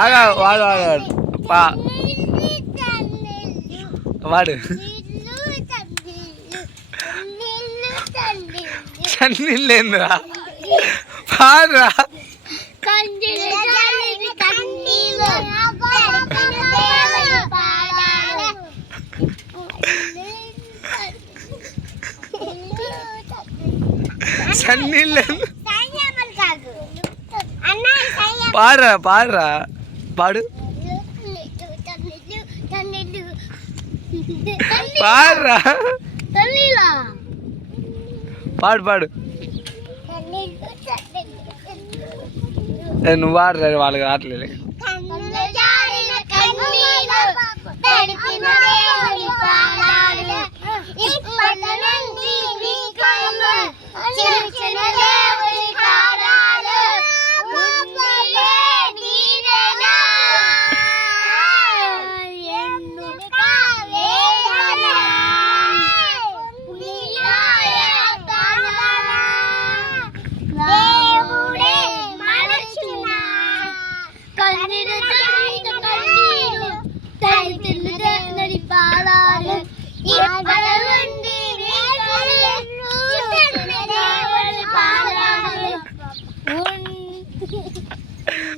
ஆகா வாடு வாடு பா. வாடு. தண்ணில்லேருந்துடா பாடுறா. சன்னில் பாடுறா பாடுறா. పాడు. పాడు పాడు. నువ్వు వాడరా వాళ్ళకి రావట్లేదు.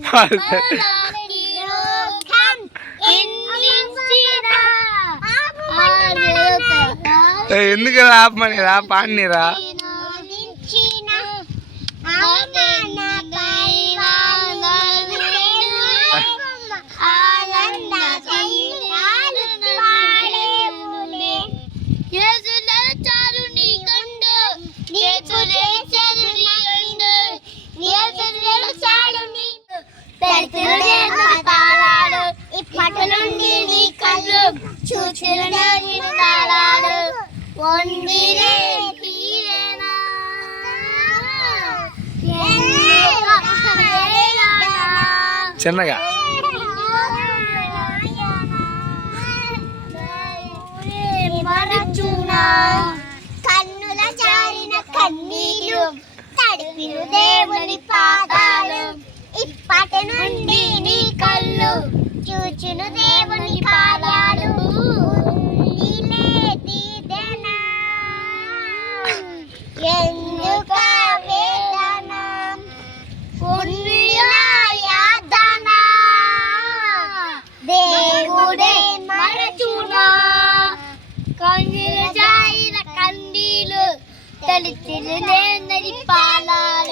ఎందుకు రాపమని రా పాడినిరా ಒಂದಿರೇ చిన్నగా. కన్నుల చారిన కన్నీలు తడిపిను దేవుని పా ആയിര കണ്ടീൽ. തെളിച്ചിൽ പാലാൾ.